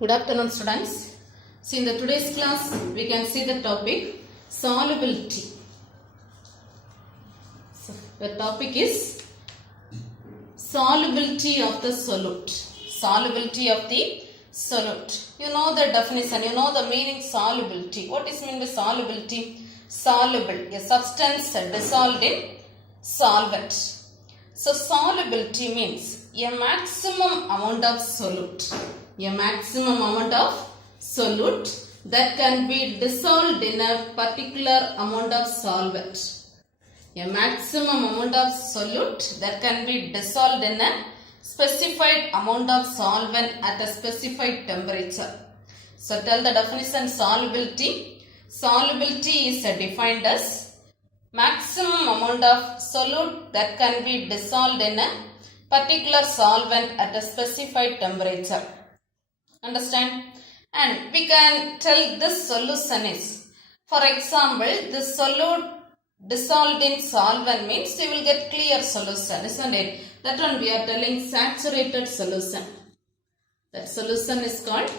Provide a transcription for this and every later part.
Good afternoon, students. So in the today's class we can see the topic solubility. So the topic is solubility of the solute. Solubility of the solute. You know the definition, you know the meaning solubility. What is mean by solubility? Soluble, a substance dissolved in solvent. So solubility means a maximum amount of solute. A maximum amount of solute that can be dissolved in a particular amount of solvent. A maximum amount of solute that can be dissolved in a specified amount of solvent at a specified temperature. So tell the definition solubility. Solubility is defined as maximum amount of solute that can be dissolved in a particular solvent at a specified temperature. Understand? And we can tell this solution is, for example, the solute dissolved in solvent means you will get clear solution, isn't it? That one we are telling saturated solution. That solution is called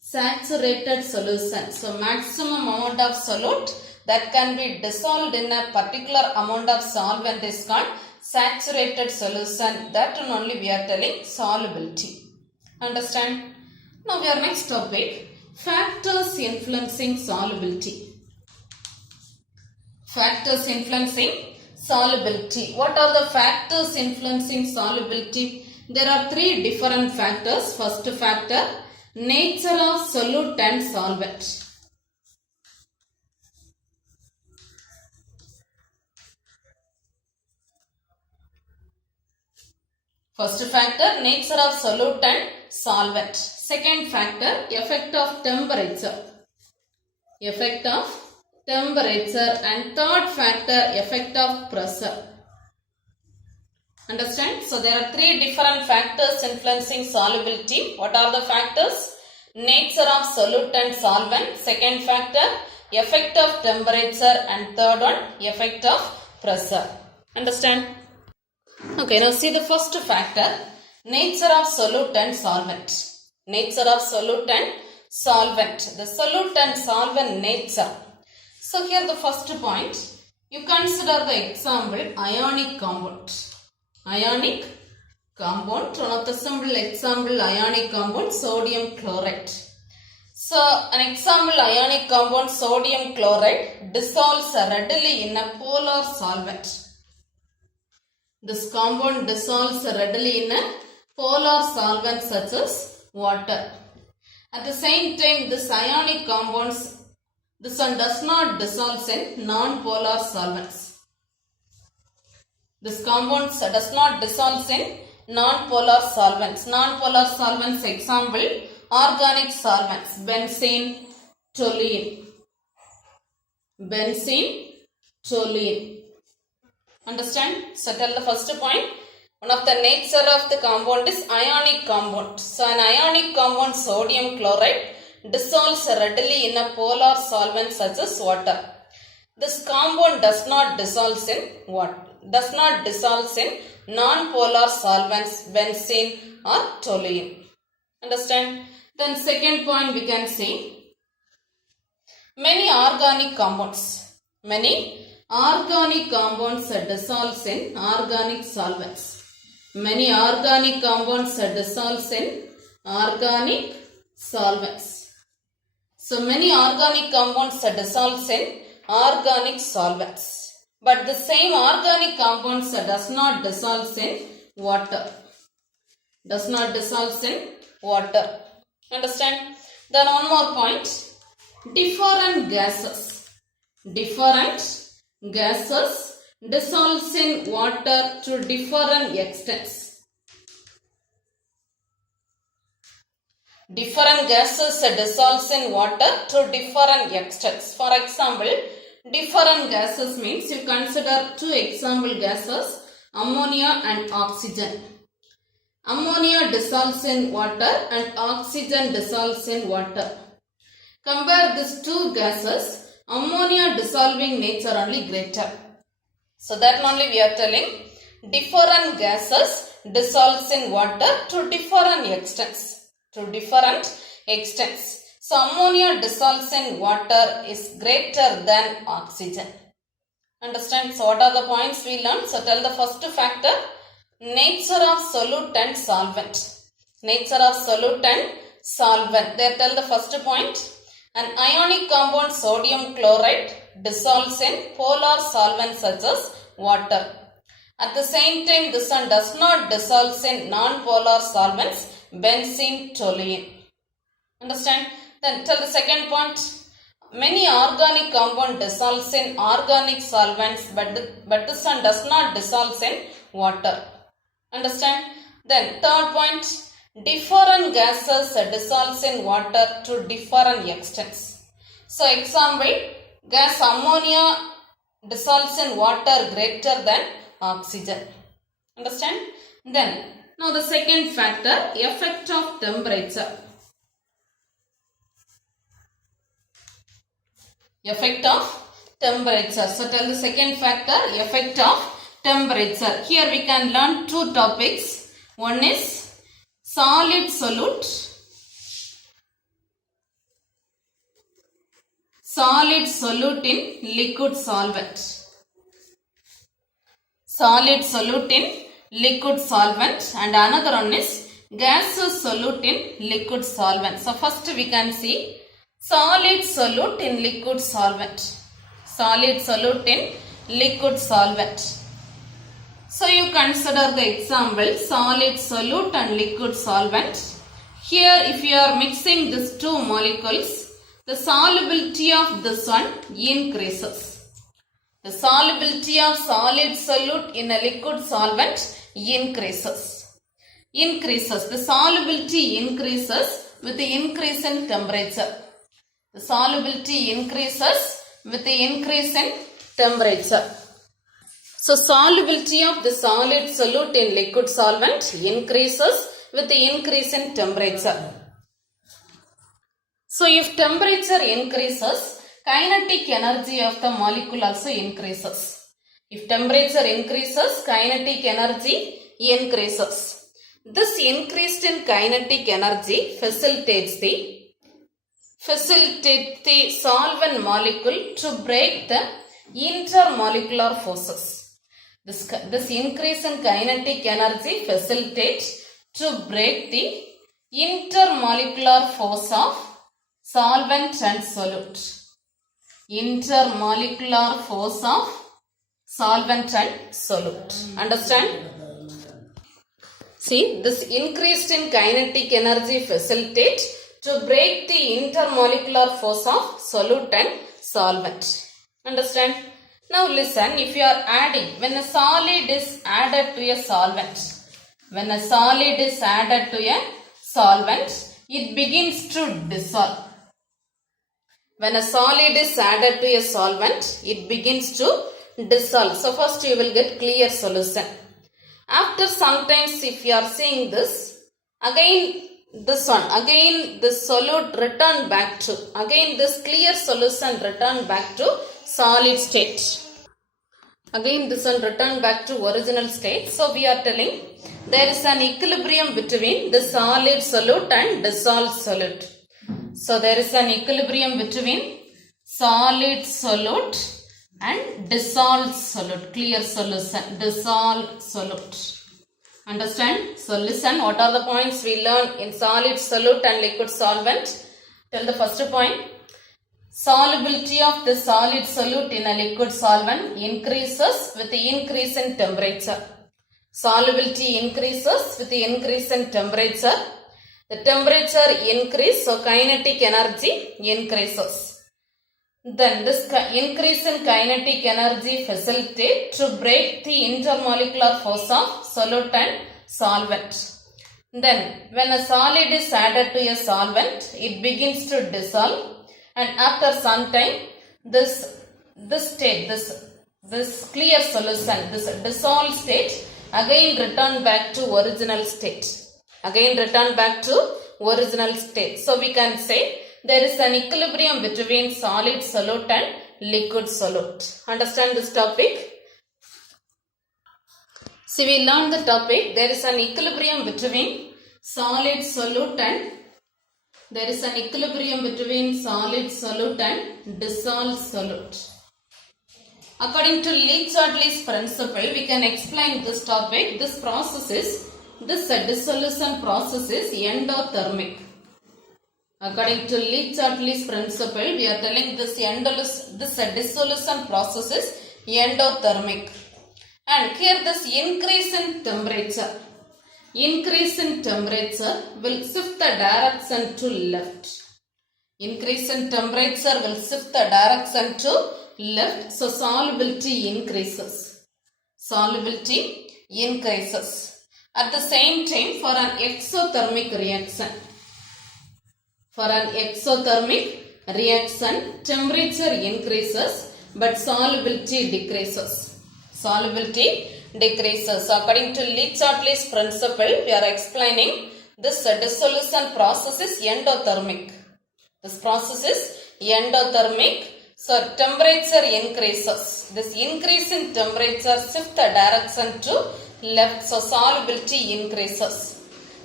saturated solution. So maximum amount of solute that can be dissolved in a particular amount of solvent is called saturated solution. That one only we are telling solubility. Understand? Now we are next topic, factors influencing solubility. Factors influencing solubility. What are the factors influencing solubility? There are three different factors. First factor, nature of solute and solvent. First factor, nature of solute and solvent. Second factor, effect of temperature. Effect of temperature. And third factor, effect of pressure. Understand? So there are three different factors influencing solubility. What are the factors? Nature of solute and solvent. Second factor, effect of temperature. And third one, effect of pressure. Understand? Okay, now see the first factor, nature of solute and solvent. Nature of solute and solvent. The solute and solvent nature. So here the first point, you consider the example ionic compound. Ionic compound, one of the simple example ionic compound sodium chloride. So an example ionic compound sodium chloride dissolves readily in a polar solvent. This compound dissolves readily in a polar solvent such as water. At the same time, this ionic compounds, this one does not dissolve in non-polar solvents. This compound does not dissolve in non-polar solvents. Non-polar solvents example, organic solvents, benzene, toluene. Benzene, toluene. Understand? So tell the first point. One of the nature of the compound is ionic compound. So an ionic compound sodium chloride dissolves readily in a polar solvent such as water. This compound does not dissolve in water. Does not dissolve in non-polar solvents, benzene or toluene. Understand? Then second point we can see many organic compounds. Many organic compounds dissolve in organic solvents. Many organic compounds dissolve in organic solvents. So many organic compounds dissolve in organic solvents. But the same organic compounds does not dissolve in water. Does not dissolve in water. Understand? Then one more point. Different gases. Different gases dissolves in water to different extents. Different gases dissolves in water to different extents. For example, different gases means you consider two example gases, ammonia and oxygen. Ammonia dissolves in water and oxygen dissolves in water. Compare these two gases, ammonia dissolving nature only greater. So that only we are telling different gases dissolves in water to different extents. To different extents. So ammonia dissolves in water is greater than oxygen. Understand? So what are the points we learned? So tell the first factor, nature of solute and solvent. Nature of solute and solvent. There tell the first point. An ionic compound sodium chloride dissolves in polar solvents such as water. At the same time, this one does not dissolve in non-polar solvents, benzene, toluene. Understand? Then tell the second point. Many organic compound dissolves in organic solvents, but this one does not dissolve in water. Understand? Then third point. Different gases dissolves in water to different extents. So example, gas ammonia dissolves in water greater than oxygen. Understand? Then, now the second factor, effect of temperature. Effect of temperature. So tell the second factor, effect of temperature. Here we can learn two topics. One is solid solute, solid solute in liquid solvent, solid solute in liquid solvent, and another one is gaseous solute in liquid solvent. So first we can see solid solute in liquid solvent, solid solute in liquid solvent. So you consider the example solid solute and liquid solvent. Here if you are mixing these two molecules, the solubility of this one increases. The solubility of solid solute in a liquid solvent increases. The solubility increases with the increase in temperature. The solubility increases with the increase in temperature. So solubility of the solid solute in liquid solvent increases with the increase in temperature. So if temperature increases, kinetic energy of the molecule also increases. If temperature increases, kinetic energy increases. This increase in kinetic energy facilitates the solvent molecule to break the intermolecular forces. This increase in kinetic energy facilitates to break the intermolecular force of solvent and solute. Intermolecular force of solvent and solute. Understand? See, this increase in kinetic energy facilitates to break the intermolecular force of solute and solvent. Understand? Now listen, if you are adding, when a solid is added to a solvent, it begins to dissolve. When a solid is added to a solvent, it begins to dissolve. So first you will get clear solution. After sometimes if you are seeing this, again this solute return back to, again this clear solution return back to solid state. Again this one return back to original state. So we are telling there is an equilibrium between the solid solute and dissolved solute. So there is an equilibrium between solid solute and dissolved solute. Clear solution. Dissolved solute. Understand? So listen, what are the points we learn in solid solute and liquid solvent? Tell the first point. Solubility of the solid solute in a liquid solvent increases with the increase in temperature. Solubility increases with the increase in temperature. The temperature increase, so kinetic energy increases. Then this increase in kinetic energy facilitates to break the intermolecular force of solute and solvent. Then when a solid is added to a solvent, it begins to dissolve. And after some time, this clear solution, this dissolved state, again return back to original state. So we can say there is an equilibrium between solid solute and liquid solute. Understand this topic? See, we learned the topic. There is an equilibrium between solid solute and There is an equilibrium between solid solute and dissolved solute. According to Lee-Chorley's principle, we can explain this topic. This dissolution process is endothermic. According to Lee-Chorley's principle, we are telling this dissolution process is endothermic. And here this increase in temperature will shift the direction to left. Increase in temperature will shift the direction to left. So solubility increases. Solubility increases. At the same time, for an exothermic reaction, temperature increases but solubility decreases. Solubility decreases. So according to Lee-Chorley's principle, we are explaining this dissolution process is endothermic. This process is endothermic. So temperature increases. This increase in temperature shifts the direction to left. So solubility increases.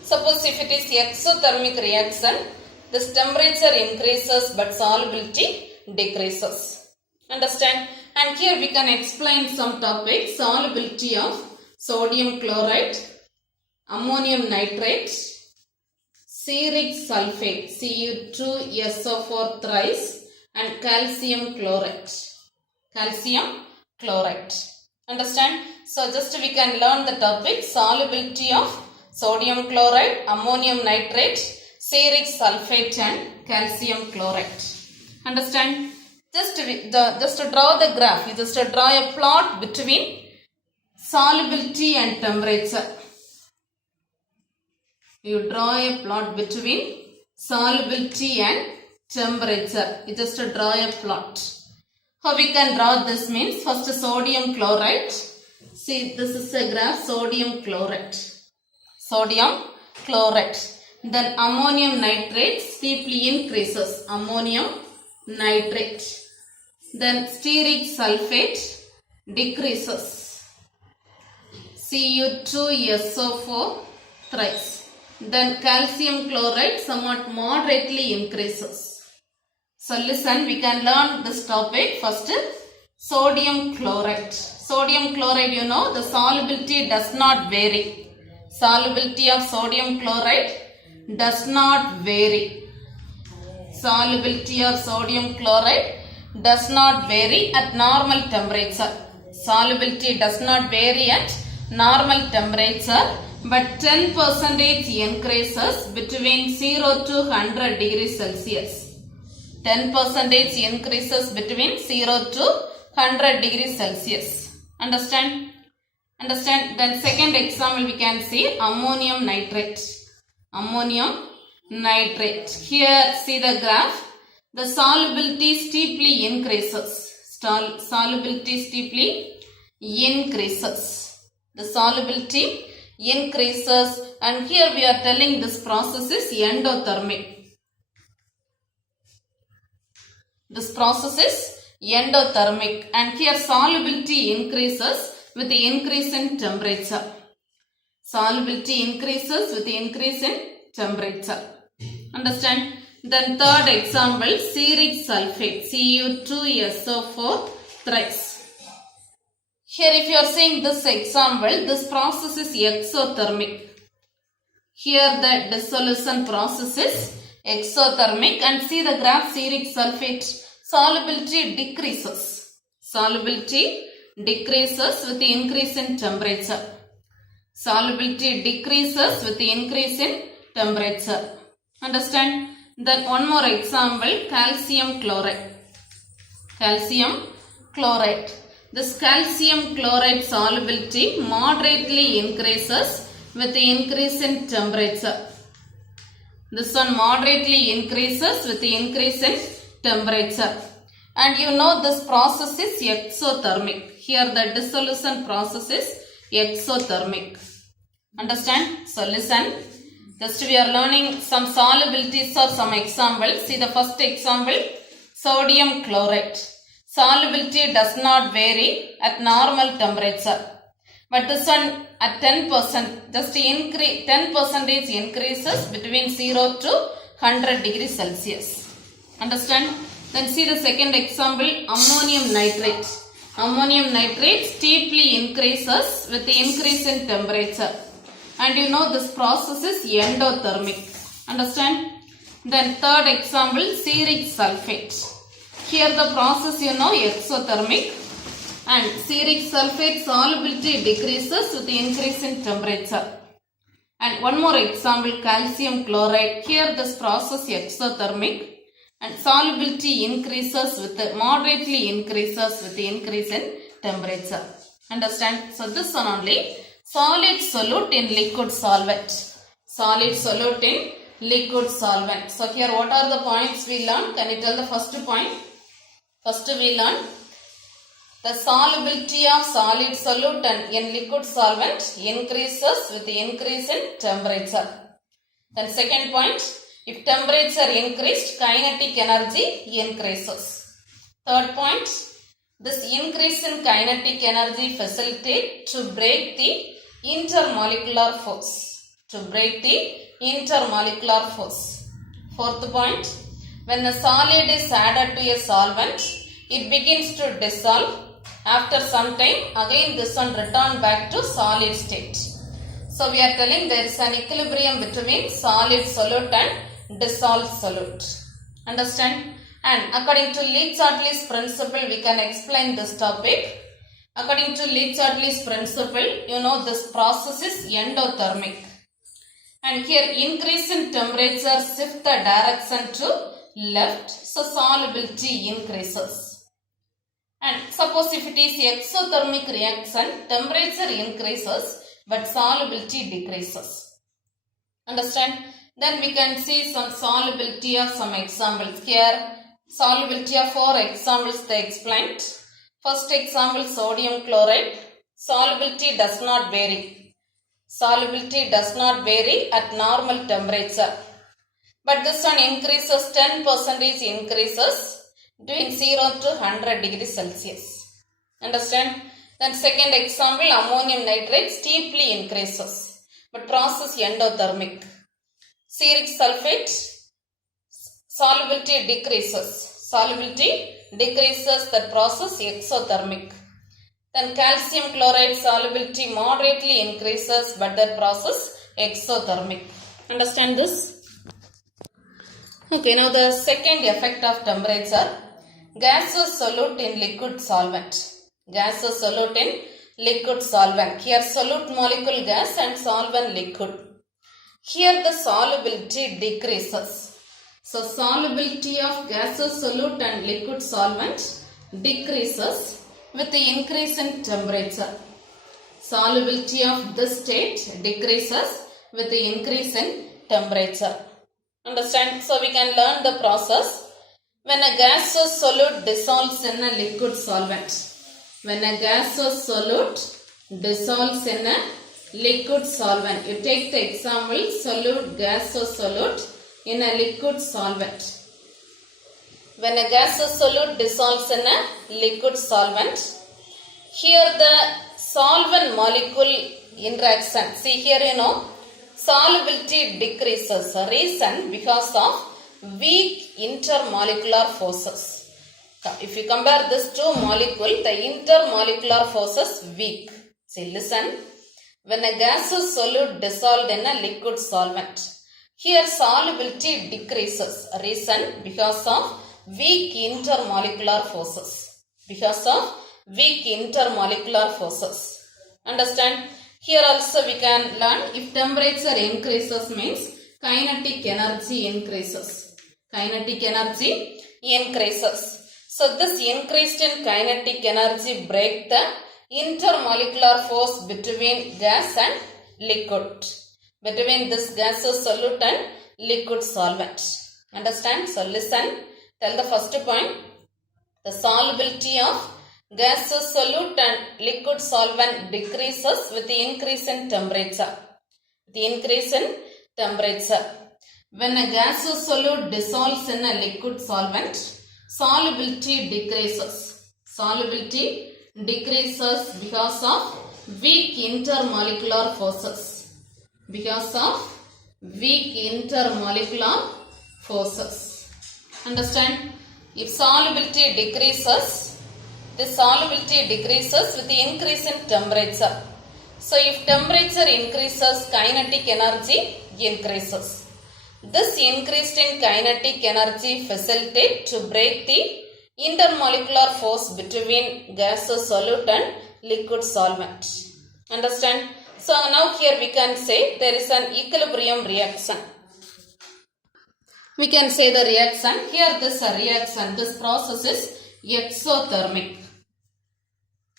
Suppose if it is exothermic reaction, this temperature increases but solubility decreases. Understand? And here we can explain some topics. Solubility of sodium chloride, ammonium nitrate, ceoric sulfate, Cu2SO4 thrice, and calcium chloride. Calcium chloride. Understand? So just we can learn the topic. Solubility of sodium chloride, ammonium nitrate, ceoric sulfate and calcium chloride. Understand? Just to draw the graph, you just draw a plot between solubility and temperature. You draw a plot between solubility and temperature. You just draw a plot. How we can draw this means, first sodium chloride. See, this is a graph, sodium chloride. Sodium chloride. Then ammonium nitrate steeply increases. Ammonium nitrate. Then stearic sulfate decreases. Cu2SO4 thrice. Then calcium chloride somewhat moderately increases. So listen, we can learn this topic. First, sodium chloride. Sodium chloride, you know, the solubility does not vary. Solubility of sodium chloride does not vary. Solubility of sodium chloride does not vary at normal temperature. Solubility does not vary at normal temperature, but 10% increases between 0 to 100 degrees Celsius. 10% increases between 0 to 100 degrees Celsius. Understand? Understand? Then second example we can see ammonium nitrate. Ammonium nitrate. Here see the graph. The solubility steeply increases. Solubility steeply increases. The solubility increases, and here we are telling this process is endothermic. This process is endothermic, and here solubility increases with the increase in temperature. Solubility increases with the increase in temperature. Understand? Then third example, ceoric sulfate, Cu2SO4 thrice. Here if you are seeing this example, this process is exothermic. Here the dissolution process is exothermic, and see the graph, ceoric sulfate, solubility decreases. Solubility decreases with the increase in temperature. Solubility decreases with the increase in temperature. Understand? Then one more example, calcium chloride. Calcium chloride. This calcium chloride solubility moderately increases with the increase in temperature. This one moderately increases with the increase in temperature. And you know this process is exothermic. Here the dissolution process is exothermic. Understand? So listen. Just we are learning some solubilities or some examples. See the first example, sodium chloride. Solubility does not vary at normal temperature. But this one at 10%, just increase 10% increases between 0 to 100 degrees Celsius. Understand? Then see the second example, ammonium nitrate. Ammonium nitrate steeply increases with the increase in temperature. And you know this process is endothermic. Understand? Then third example, cearic sulfate. Here the process you know exothermic. And cearic sulfate solubility decreases with the increase in temperature. And one more example, calcium chloride. Here this process exothermic. And solubility increases with the moderately increases with the increase in temperature. Understand? So this one only solid solute in liquid solvent. Solid solute in liquid solvent. So here what are the points we learned? Can you tell the first point? First we learned the solubility of solid solute and in liquid solvent increases with the increase in temperature. Then second point, if temperature increased, kinetic energy increases. Third point, this increase in kinetic energy facilitates to break the intermolecular force. To break the intermolecular force. Fourth point, when the solid is added to a solvent, it begins to dissolve. After some time, again this one return back to solid state. So we are telling there is an equilibrium between solid solute and dissolved solute. Understand? And according to Le-Chatelier's principle, we can explain this topic. According to Le-Chatelier's principle, you know this process is endothermic. And here increase in temperature shift the direction to left. So solubility increases. And suppose if it is exothermic reaction, temperature increases but solubility decreases. Understand? Then we can see some solubility of some examples. Here solubility of 4 examples they explained. First example, sodium chloride. Solubility does not vary. Solubility does not vary at normal temperature. But this one increases 10% increases between 0 to 100 degrees Celsius. Understand? Then second example, ammonium nitrate steeply increases. But process endothermic. Cearic sulfate, solubility decreases. Solubility decreases, that process exothermic. Then calcium chloride solubility moderately increases, but that process exothermic. Understand this? Okay, now the second effect of temperature. Gaseous solute in liquid solvent. Gaseous solute in liquid solvent. Here solute molecule gas and solvent liquid. Here the solubility decreases. So solubility of gaseous solute and liquid solvent decreases with the increase in temperature. Solubility of this state decreases with the increase in temperature. Understand? So we can learn the process. When a gaseous solute dissolves in a liquid solvent. When a gaseous solute dissolves in a liquid solvent. You take the example, solute, gaseous solute in a liquid solvent. When a gaseous solute dissolves in a liquid solvent, here the solvent molecule interaction. See here you know, solubility decreases. Reason because of weak intermolecular forces. If you compare this two molecules, the intermolecular forces weak. See, listen. When a gaseous solute dissolved in a liquid solvent, here solubility decreases. Reason because of weak intermolecular forces. Because of weak intermolecular forces. Understand? Here also we can learn if temperature increases means kinetic energy increases. Kinetic energy increases. So this increased in kinetic energy break the intermolecular force between gas and liquid. Between this gaseous solute and liquid solvent. Understand? So listen. Tell the first point. The solubility of gaseous solute and liquid solvent decreases with the increase in temperature. The increase in temperature. When a gaseous solute dissolves in a liquid solvent, solubility decreases. Solubility decreases because of weak intermolecular forces. Because of weak intermolecular forces. Understand? If solubility decreases, the solubility decreases with the increase in temperature. So if temperature increases, kinetic energy increases. This increase in kinetic energy facilitates to break the intermolecular force between gaseous solute and liquid solvent. Understand? So now here we can say there is an equilibrium reaction. We can say the reaction. Here this reaction, this process is exothermic.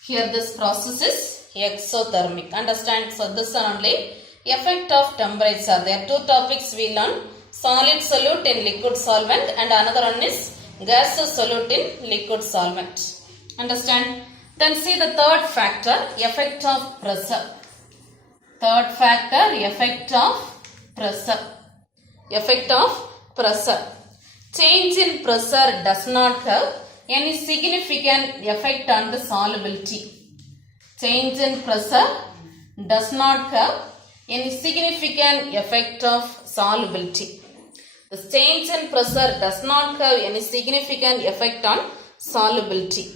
Here this process is exothermic. Understand? So this is only effect of temperature. There are two topics we learn. Solid solute in liquid solvent and another one is gaseous solute in liquid solvent. Understand? Then see the third factor, effect of pressure. Third factor, effect of pressure. Effect of pressure. Change in pressure does not have any significant effect on the solubility. Change in pressure does not have any significant effect of solubility. The change in pressure does not have any significant effect on solubility.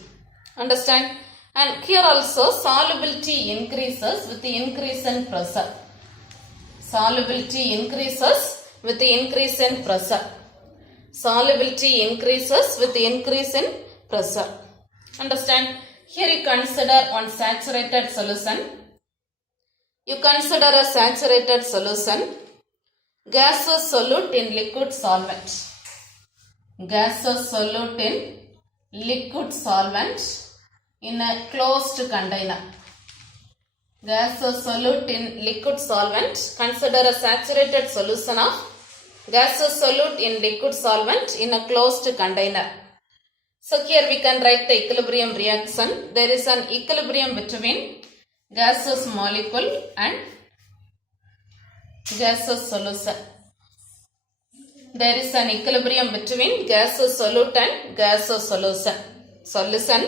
Understand? And here also solubility increases with the increase in pressure. Solubility increases with the increase in pressure. Solubility increases with the increase in pressure. Understand? Here you consider one saturated solution. You consider a saturated solution. Gaseous solute in liquid solvent. Gaseous solute in liquid solvent in a closed container. Gaseous solute in liquid solvent. Consider a saturated solution of gaseous solute in liquid solvent in a closed container. So here we can write the equilibrium reaction. There is an equilibrium between gaseous molecule and gaseous solution. There is an equilibrium between gaseous solute and gaseous solution.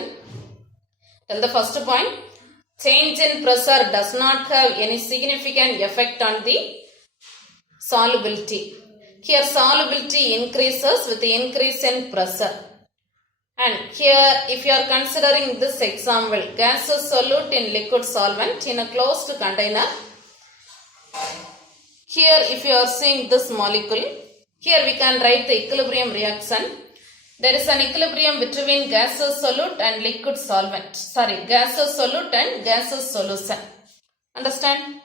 Tell the first point. Change in pressure does not have any significant effect on the solubility. Here solubility increases with the increase in pressure. And here if you are considering this example, gaseous solute in liquid solvent in a closed container. Here if you are seeing this molecule, here we can write the equilibrium reaction. There is an equilibrium between gaseous solute and liquid solvent. Gaseous solute and gaseous solution. Understand?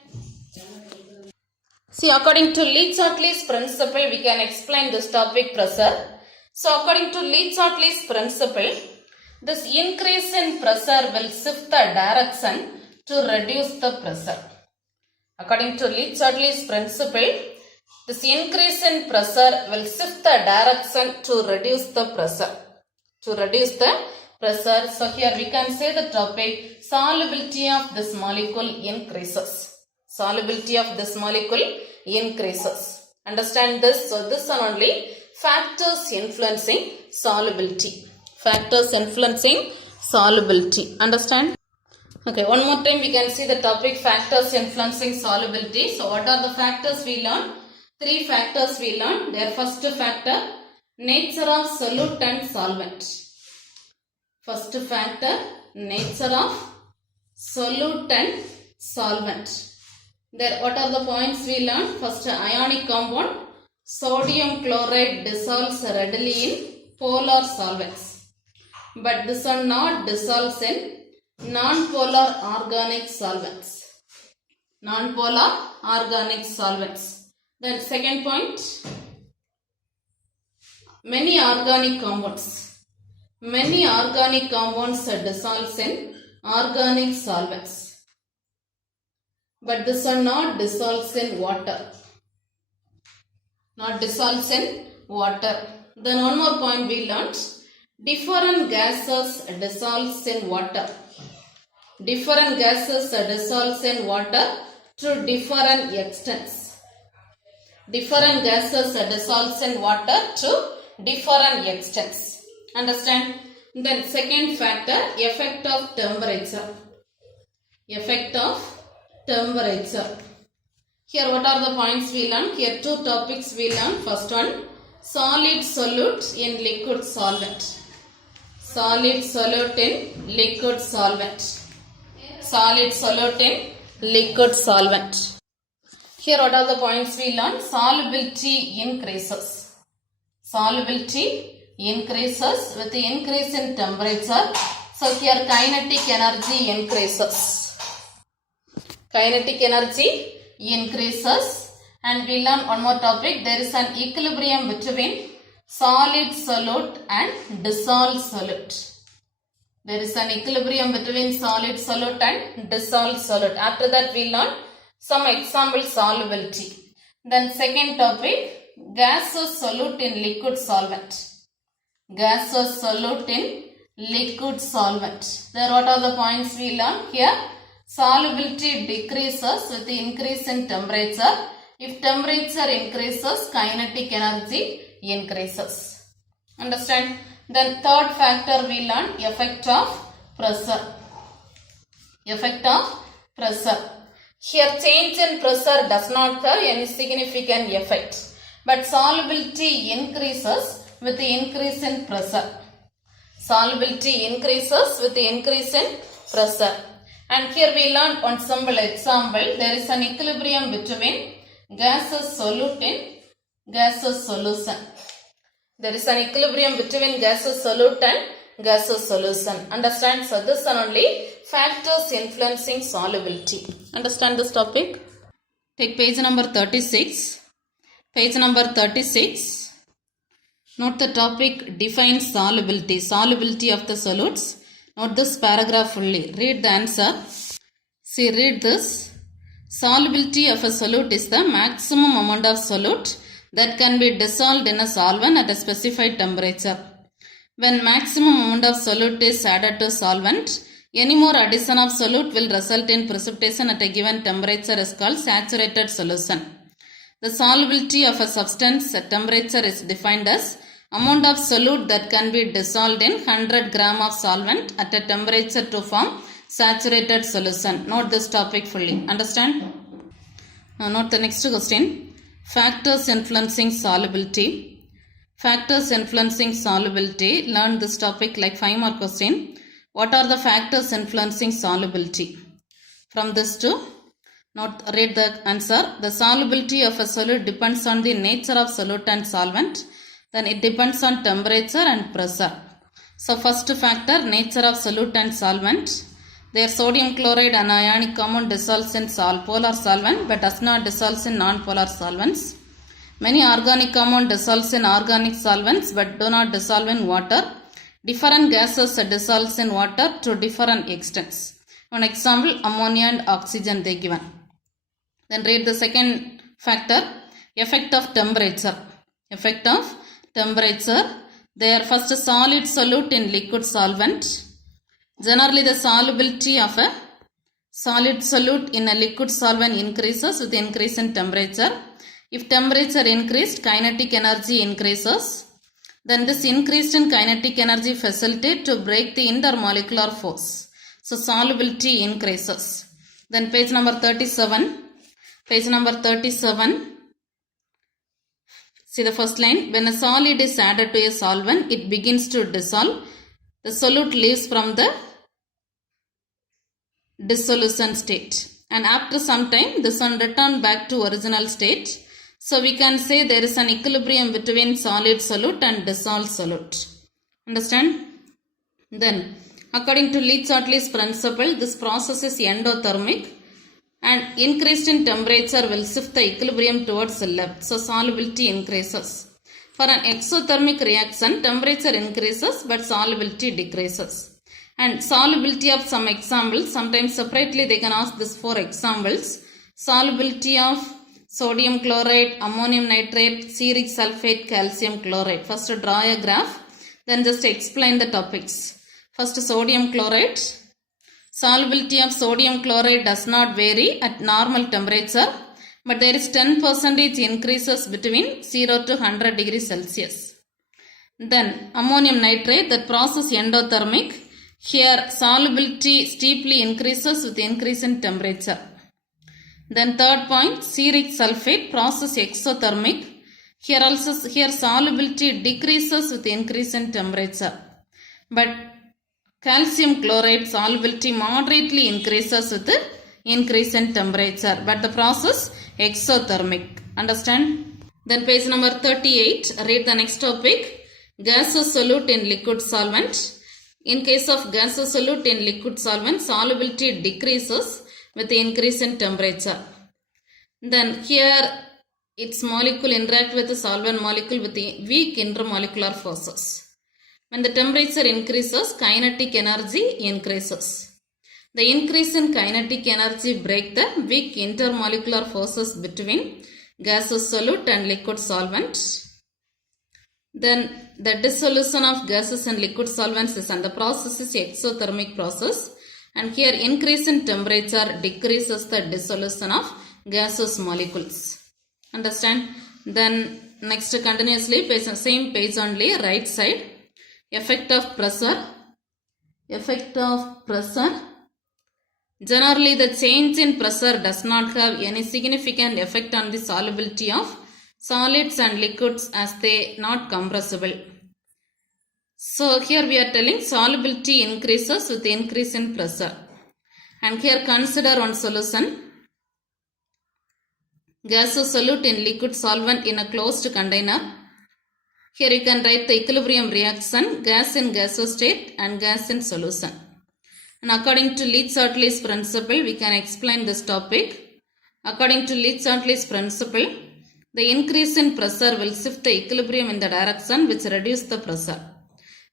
See, according to Le-Chatelier's principle, we can explain this topic pressure. So, according to Le-Chatelier's principle, this increase in pressure will shift the direction to reduce the pressure. According to Le-Chatelier's principle, this increase in pressure will shift the direction to reduce the pressure. So, here we can say the topic solubility of this molecule increases. Solubility of this molecule increases. Understand this? So, this are only factors influencing solubility. Factors influencing solubility. Understand? Okay, one more time we can see the topic factors influencing solubility. So, what are the factors we learned? 3 factors we learned. Their first factor, nature of solute and solvent. First factor, nature of solute and solvent. There, what are the points we learned? First, ionic compound. Sodium chloride dissolves readily in polar solvents. But this one not dissolves in non-polar organic solvents. Non-polar organic solvents. Then second point, many organic compounds dissolves in organic solvents. But this one not dissolves in water. Not dissolves in water. Then one more point we learnt. Different gases dissolves in water. Different gases dissolves in water to different extents. Different gases dissolves in water to different extents. Understand? Then second factor, effect of temperature. Effect of temperature. Here what are the points we learned? Here 2 topics we learned. First one, solid solute in liquid solvent. Solid solute in liquid solvent. Solid solute in liquid solvent. Here what are the points we learned? Solubility increases. Solubility increases with the increase in temperature. So here kinetic energy increases. Kinetic energy increases. And we learn one more topic. There is an equilibrium between solid solute and dissolved solute. There is an equilibrium between solid solute and dissolved solute. After that we learn some example solubility. Then second topic, gaseous solute in liquid solvent. Gaseous solute in liquid solvent. There what are the points we learn? Here solubility decreases with the increase in temperature. If temperature increases, kinetic energy increases. Understand? Then third factor we learn, effect of pressure. Effect of pressure. Here change in pressure does not have any significant effect. But solubility increases with the increase in pressure. Solubility increases with the increase in pressure. And here we learn one simple example. There is an equilibrium between gaseous solute in gaseous solution. There is an equilibrium between gaseous solute and gaseous solution. Understand? So this are only factors influencing solubility. Understand this topic? Take page number 36. Page number 36. Note the topic define solubility. Solubility of the solutes. Note this paragraph fully. Read the answer. See, read this. Solubility of a solute is the maximum amount of solute that can be dissolved in a solvent at a specified temperature. When maximum amount of solute is added to solvent, any more addition of solute will result in precipitation at a given temperature is called saturated solution. The solubility of a substance at temperature is defined as amount of solute that can be dissolved in 100 gram of solvent at a temperature to form saturated solution. Note this topic fully. Understand? Now note the next question. Factors influencing solubility. Factors influencing solubility. Learn this topic like 5 more questions. What are the factors influencing solubility? From this to note, read the answer. The solubility of a solute depends on the nature of solute and solvent. Then it depends on temperature and pressure. So first factor, nature of solute and solvent. Their sodium chloride and ionic compound dissolves in polar solvent but does not dissolve in non-polar solvents. Many organic compounds dissolve in organic solvents but do not dissolve in water. Different gases dissolve in water to different extents. One example, ammonia and oxygen they given. Then read the second factor, effect of temperature. Effect of temperature. Their first solid solute in liquid solvent. Generally, the solubility of a solid solute in a liquid solvent increases with increase in temperature. If temperature increased, kinetic energy increases. Then this increase in kinetic energy facilitates to break the intermolecular force. So solubility increases. Then page number 37. Page number 37. See the first line. When a solid is added to a solvent, it begins to dissolve. The solute leaves from the dissolution state. And after some time, this one returns back to original state. So we can say there is an equilibrium between solid solute and dissolved solute. Understand? Then, according to Le-Chatelier's principle, this process is endothermic. And increased in temperature will shift the equilibrium towards the left. So solubility increases. For an exothermic reaction, temperature increases but solubility decreases. And solubility of some examples, sometimes separately they can ask this 4 examples. Solubility of sodium chloride, ammonium nitrate, cetric sulfate, calcium chloride. First draw a graph, then just explain the topics. First sodium chloride. Solubility of sodium chloride does not vary at normal temperature, but there is 10% increases between 0 to 100 degrees Celsius. Then ammonium nitrate, that process endothermic. Here solubility steeply increases with increase in temperature. Then third point, cetric sulfate, process exothermic. Here solubility decreases with increase in temperature. But calcium chloride solubility moderately increases with the increase in temperature. But the process exothermic. Understand? Then page number 38. Read the next topic. Gaseous solute in liquid solvent. In case of gaseous solute in liquid solvent, solubility decreases with the increase in temperature. Then here its molecule interact with the solvent molecule with the weak intermolecular forces. When the temperature increases, kinetic energy increases. The increase in kinetic energy break the weak intermolecular forces between gaseous solute and liquid solvent. Then the dissolution of gases and liquid solvents is, and the process is exothermic process. And here increase in temperature decreases the dissolution of gaseous molecules. Understand? Then next continuously, same page only, right side. Effect of pressure. Effect of pressure. Generally, the change in pressure does not have any significant effect on the solubility of solids and liquids as they not compressible. So here we are telling solubility increases with increase in pressure. And here consider one solution. Gaseous solute in liquid solvent in a closed container. Here you can write the equilibrium reaction, gas in gaseous state and gas in solution. And according to Leach-Hartley's principle, we can explain this topic. According to Leach-Hartley's principle, the increase in pressure will shift the equilibrium in the direction which reduces the pressure.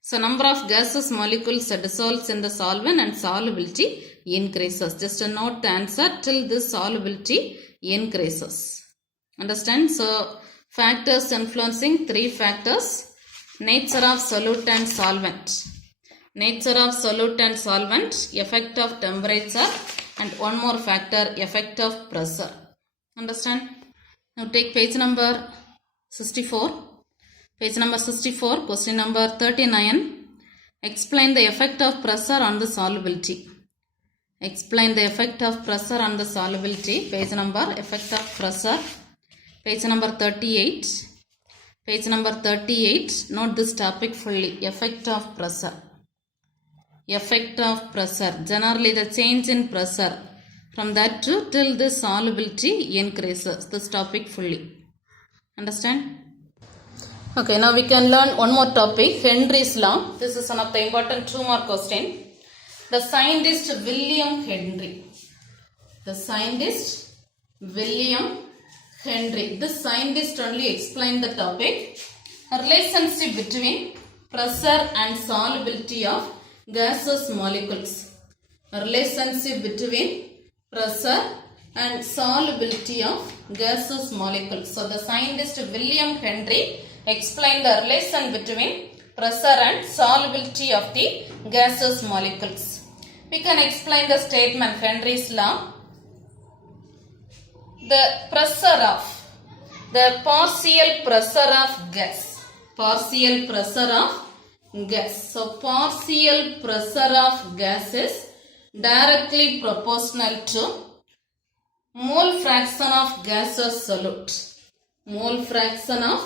So number of gaseous molecules dissolves in the solvent and solubility increases. Just note the answer till this solubility increases. Understand? So factors influencing, three factors. Nature of solute and solvent. Nature of solute and solvent, effect of temperature, and one more factor, effect of pressure. Understand? Now take page number 64. Page number 64, question number 39. Explain the effect of pressure on the solubility. Explain the effect of pressure on the solubility. Page number, effect of pressure. Page number 38. Page number 38. Note this topic fully. Effect of pressure. Effect of pressure. Generally the change in pressure. From that to till the solubility increases. This topic fully. Understand? Okay, now we can learn one more topic. Henry's law. This is one of the important 2 mark question. The scientist William Henry. The scientist William Henry. This scientist only explained the topic. A relationship between pressure and solubility of gaseous molecules. A relationship between pressure and solubility of gaseous molecules. So the scientist William Henry explained the relation between pressure and solubility of the gaseous molecules. We can explain the statement Henry's law. The pressure of, the partial pressure of gas. Partial pressure of gas. So partial pressure of gas is directly proportional to mole fraction of gaseous solute. Mole fraction of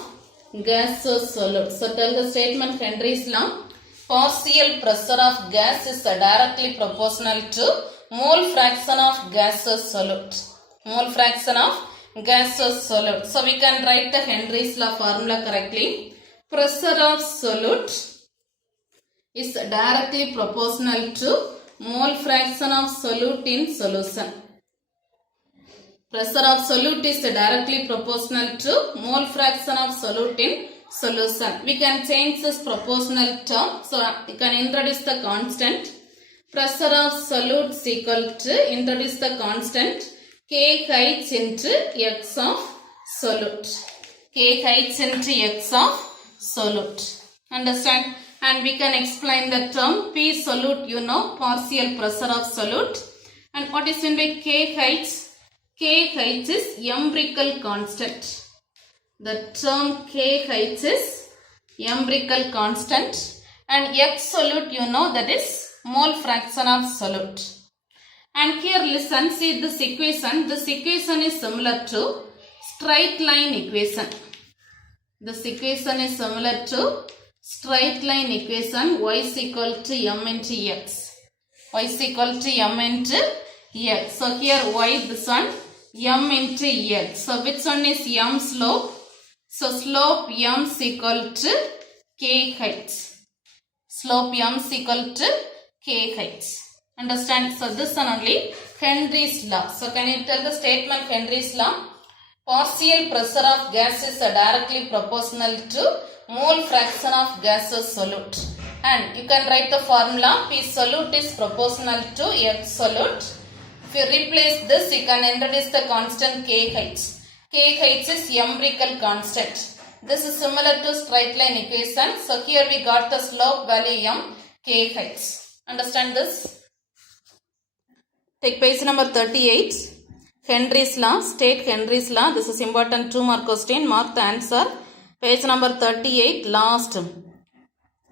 gaseous solute. So tell the statement Henry's law. Partial pressure of gas is directly proportional to mole fraction of gaseous solute. Mole fraction of gaseous solute. So we can write the Henry's law formula correctly. Pressure of solute is directly proportional to mole fraction of solute in solution. Pressure of solute is directly proportional to mole fraction of solute in solution. We can change this proportional term. So you can introduce the constant. Pressure of solute is equal to, introduce the constant KH into X of solute. KH into X of solute. Understand? And we can explain the term P solute, you know, partial pressure of solute. And what is meant by KH? KH is empirical constant. The term KH is empirical constant. And X solute, you know, that is mole fraction of solute. And here listen, see this equation. This equation is similar to straight line equation. This equation is similar to straight line equation y is equal to m into x. Y is equal to m into x. So here y this one m into x. So which one is m slope? So slope m is equal to k height. Slope m is equal to k height. Understand? So this one only Henry's law. So can you tell the statement Henry's law? Partial pressure of gas is directly proportional to mole fraction of gaseous solute. And you can write the formula P solute is proportional to X solute. If you replace this, you can introduce the constant K height. K height is empirical constant. This is similar to straight line equation. So here we got the slope value m, K height. Understand this? Take page number 38. Henry's law. State Henry's law. This is important 2-mark question. Mark the answer. Page number 38. Last.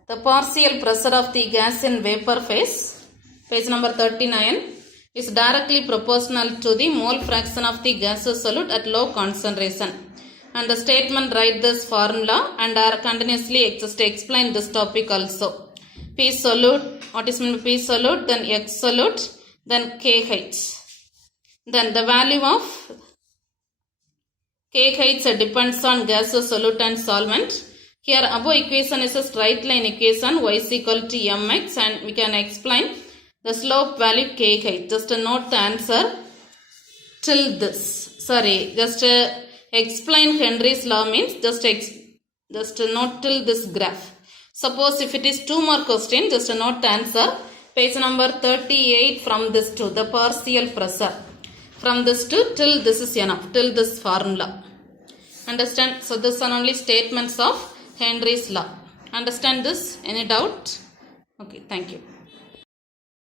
The partial pressure of the gas in vapor phase. Page number 39. Is directly proportional to the mole fraction of the gaseous solute at low concentration. And the statement write this formula and are continuously just explain this topic also. P solute. What is meant by P solute? Then X solute. Then K height. Then the value of K heights depends on gaseous solute and solvent. Here above equation is a straight line equation y is equal to mx and we can explain the slope value K height. Just note the answer till this. Sorry, just explain Henry's law means just note till this graph. Suppose if it is 2-mark question, just note the answer. Page number 38 from this to the partial pressure. From this to till this is enough, till this formula. Understand? So this are only statements of Henry's law. Understand this? Any doubt? Okay, thank you.